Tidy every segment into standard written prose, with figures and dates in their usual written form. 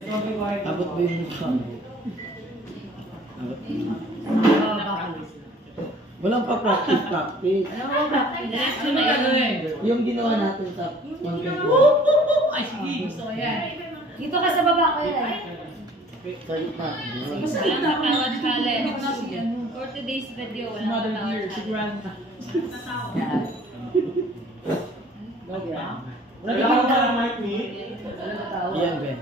Abot ba yung mukha mo? Walang pa-practice. Yung ginawa natin sa content. Ay, sige. Gusto ko yan. Dito ka sa baba ko yan. Salita. Walang katawad challenge. For today's video, walang katawad challenge. Wala ka mic ni? Yan, Ben.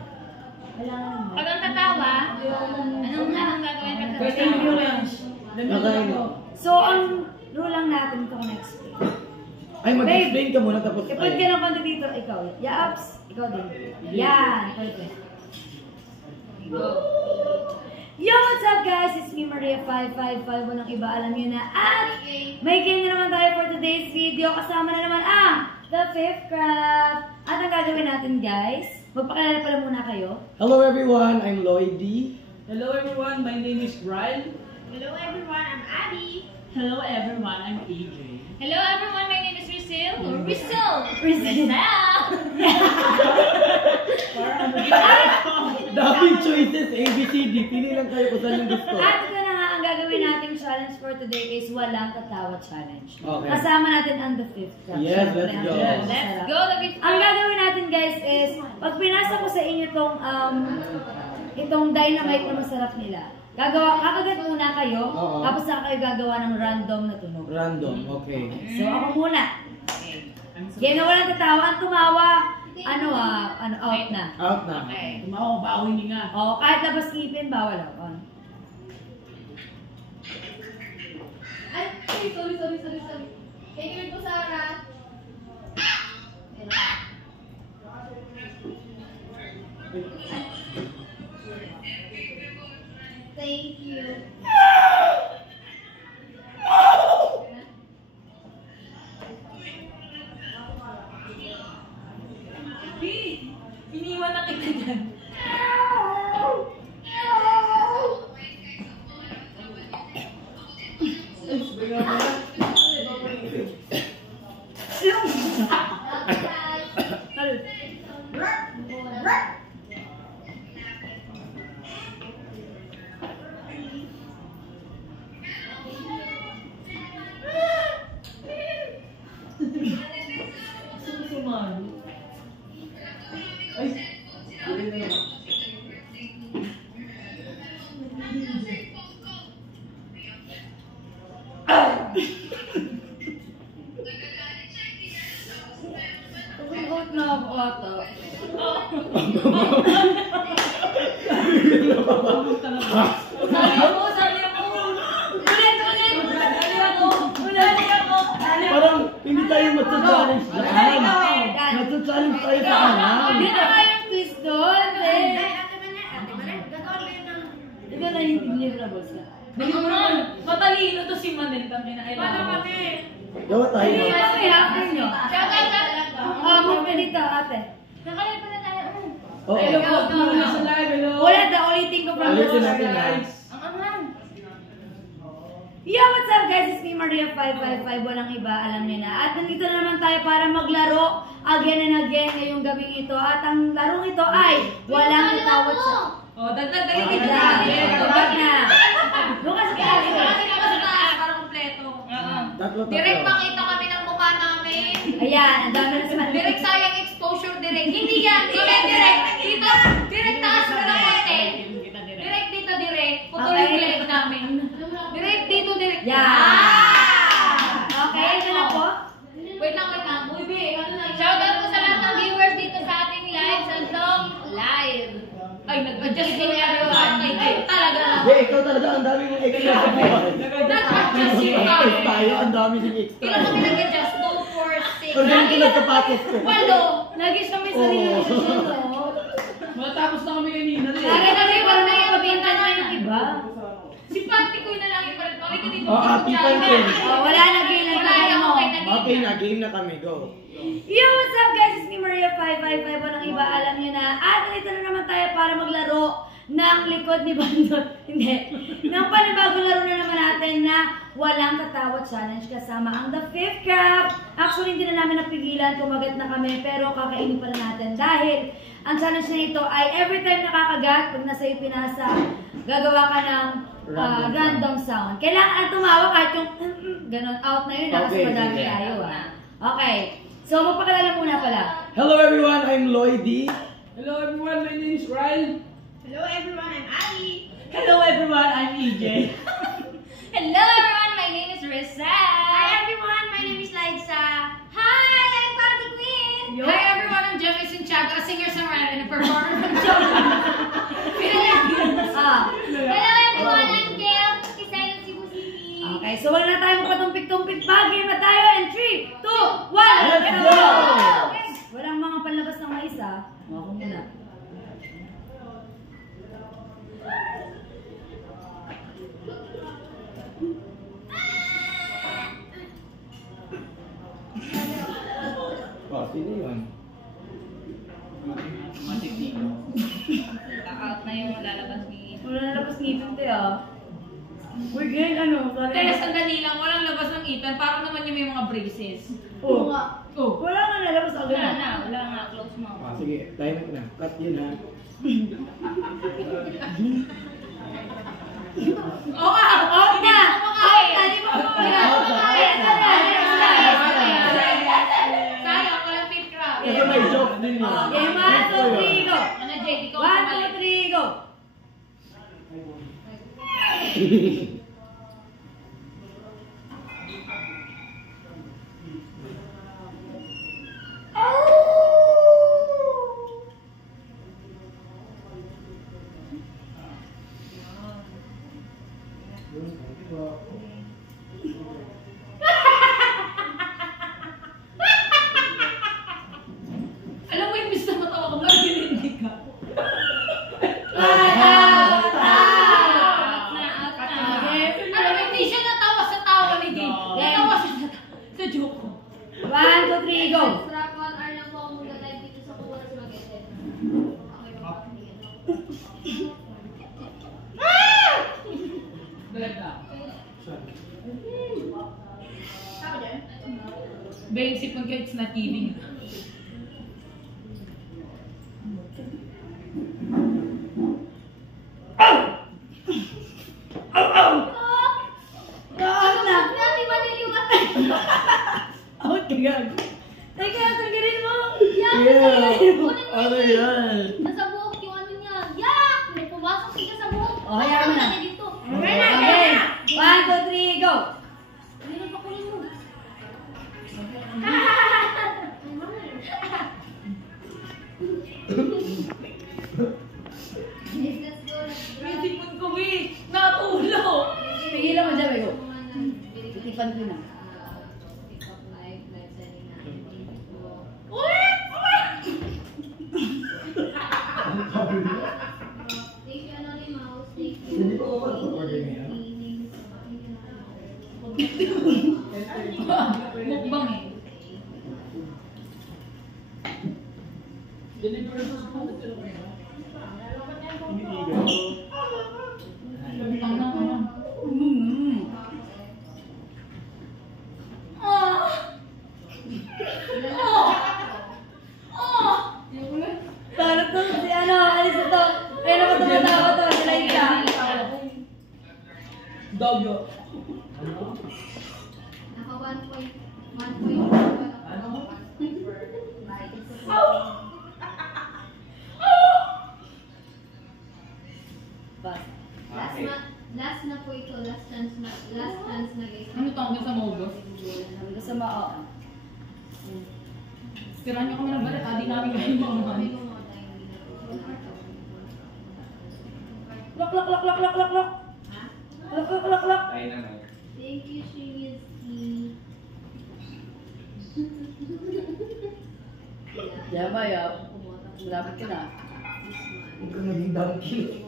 Pag ang tatawa, anong gagawin ka sa Thank you, Lens. So, ang rule lang natin itong next week. Ay, mag-explain ka muna tapos Pwede ka ng konti dito, ikaw. Ya-ups, ikaw din. Yan, pwede. Yo, what's up guys? It's me, Maria 555. Walang iba, alam nyo na. At may game na naman tayo for today's video. Kasama na naman ang The Fifth Craft. At ang gagawin natin guys, magpakilala pala muna kayo. Hello everyone, I'm Lloydie. Hello everyone, my name is Brian. Hello everyone, I'm Abby. Hello everyone, I'm AJ. Hello everyone, my name is Rizel. Rizel! Daming choices, ABCD. Pili lang kayo kung saan yung gusto. At ito na nga, ang gagawin nating challenge for today is walang katawa challenge. Okay. Kasama natin ang The Fifth Craft. Yes, Siyempre, let's go. ang Let's go, the Fifth Ang Craft. gagawin natin guys is, pag pinasa ko sa inyo itong dynamite na masarap nila, kakagat muna kayo, Oo. tapos saka kayo gagawa ng random na tunog. Random, okay. So ako muna. Kaya na walang tatawa, ang tumawa, out na. Out na. Okay. Tumawa, bawin niya nga. O, kahit labas ngipin, bawal ako. Ay, sorry. Thank you po, Sarah. Thank you. Iniwan na kita dyan. Tumingkot na ako ata. Sabi ako. Ulit ako. Parang hindi tayo matcha-challenge dyan. Matcha-challenge tayo sa kanan. Hindi na kayong quiz doon. Ito na yung deliverables na. Matalino to si Manel kami na kailangan. Gawa tayo. Ano yung hapon nyo? Move ka dito, ate. Nakalit pa na tayo. Oo. Hello po, tulong sa live, hello. Wala, the only thing ko from Ulitin the natin guys. Ang aman. Yo, what's up guys? It's me, Maria 555. Walang iba, alam niyo na. At nandito na naman tayo para maglaro again and again ngayong gabing ito. At ang larong ito ay walang tawad sa... Oh, dagdag Wait dito. lang. Tawag na. Doon ka sa taas. Para kompleto. Tatlo. Direct makita kami ng mukha namin. Ayan, ang dami na sa Direct sayang exposure direct. Hindi yan. Direct. Dito. Direct taas mo ng konti. Direct dito direct. Putol yung Okay. leg namin. Direct dito direct. Yan. Okay, ito na po. Wait lang. Uy, be. Shoutout po sa lahat ng viewers dito sa ating live. Santong live. Ay, nag-adjust ko yan. Talaga. Hindi, ikaw talaga ang dami mong extra sa buhay. Nag-adjust yun kami. Tayo, ang dami ding extra. Kailan kami nag-adjust? 2, 4, 6. Ang dami ko lang sapatos ko. 8. Lagi siya may sarili na siya. Matapos na kami kanina. Lagi na rin parang nakapabintan na yung iba. Si Panty ko na lang yung palit. Bakit ka dito? Oh, Ate Panty. Wala na game Wala na mo. okay na Okay na, game na kami. Go. Yo, what's up guys? It's me, Maria 555. Walang iba, alam nyo na. At nandito na naman tayo para maglaro ng likod ni Bandot. Hindi. Ng panibagong laro na naman natin na walang katawa challenge kasama ang The Fifth Craft. Actually, hindi na namin napigilan. Kumagat na kami. Pero kakainin pa na natin dahil ang challenge na ito ay every time nakakagat, pag nasa iyo pinasa, gagawa ka ng random sound. Kailangan tumawa kahit yung ganon, out na yun kasi Okay, madami sige. tayo Okay, so magpakilala muna pala. Hello everyone, I'm Lloydie. Hello everyone, my name is Ryan. Hello everyone, I'm Ali. Hello everyone, I'm EJ. Hello everyone, my name is Risa. Hi everyone, my name is Liza. Hi, I'm Party Queen. Hi everyone, I'm Jemmy Sinchaga, a singer-songwriter and a performer from Philippines. Hello everyone, I'm Gail. Isayan Cebu City. Okay, so wala na tayong patumpik-tumpik pa. Game na tayo in 3, 2, 1, Let's go! Walang mga panlabas ng mais Ako muna. Oh, sino yun? Out na yung lalabas ni... Wala na labas ngipin tayo Uy, ganyan Kaya sandali lang, walang labas ng Ethan, parang naman yung may mga braces. Oh. Oh. Wala nga nalabas ako Wala nga, close mo. Ah, sige, time na. Cut yun ha. Oo nga! Out na! Out na! Di ba ako Out na, out na. Sayang, walang pit crab. Kasi may joke din yun. Okay, 1, 2, 3, go! Ano, Jade, ikaw 1, 2, 3, go! Alam mo yung miss na matawa ko, nag-hindi ka. Out na. Alam mo, hindi siya natawa sa tawa ni Dave. Natawa siya sa joke ko. 1, 2, 3, go! Strap 1 hour lang po ako mag-live dito sa Kuwala sa Magete. Basic pag it's not kidding. Out na! Grabe, maniliwat. Out ka gago! Teka, tanggalin mo! Yeah! Ano yan? Nasa buhok yung ano niya. Yak! May pumasok siya sa buhok. Oh, hayaan mo na. Ano dito? Okay! 1, 2, 3, go! Ano na ba kunin mo? Let's go. Basic mo ko, eh. Natulo. Pigilan mo dyan, go! Titipan ko na. Thank you, Anonymous. Thank you. Hindi ko order niya. Mukbang eh. Mukbang na ako. Talo to, si ano, alis ito. Ayun ako tumatawa to, si Liza. Doggo. Naka 1.1. Bas. Last na po ito. Last chance na guys. Ano to hanggang sa maubos? Sabi ko sa mao. Tira niyo kami ng balat, di namin kayo mga Lock, lock, lock, lock, lock, lock, lock. Lock, lock, lock, lock. Thank you, Shimitsuki. Diyan ba, yap? Malapit ka na. Hindi ko naging donkey.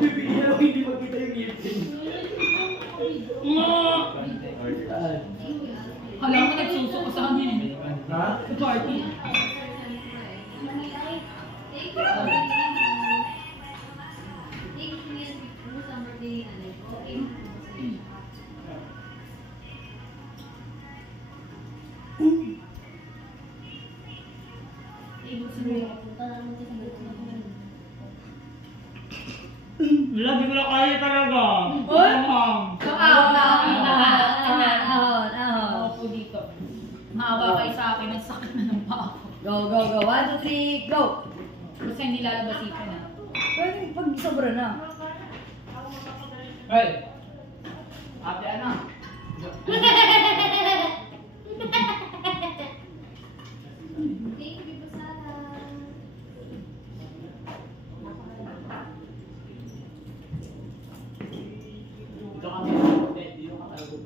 Bibigyan ako, hindi makita yung ngipin. Hala mo nagsuso ko sa amin. Ha? Sa party. Thank you. Thank you, sa birthday ni Alay ko. Okay. Wala, di ko na kaya talaga. Uy! Ahon. Ahon. Ako dito. Maawa kayo sa akin, ang sakit na ng paa ko. Go, go, go. 1, 2, 3, go! Basta hindi lalabas ipin na. Pwede pag sobra na. Hey! Ate, ano? Dito kami. Dito ka tayo.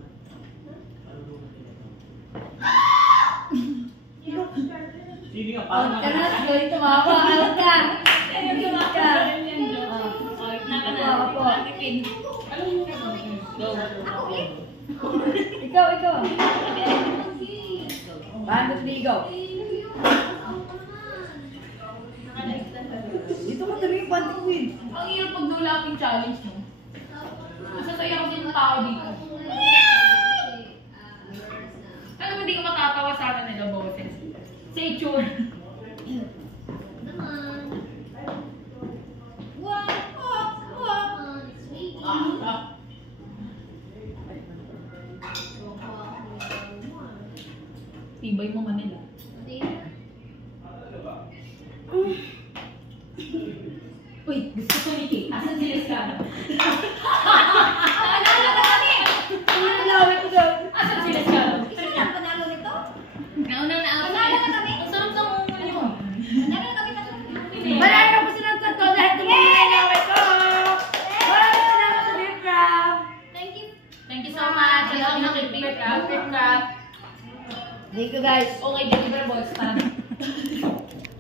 Sige nga, Out parang ka na, sorry tumawa. Out ka! Out ka! Ako po. Ikaw. 1, 2, 3, go! Dito mo dali yung panty queen. Ang hirap pag nulaping challenge mo. Masasaya kasi yung tao dito. Alam mo, hindi ko matatawa sa akin nila boses. Say sure. Tibay mo Manila. Uy, gusto ko ni Kate. Asan si Liskana?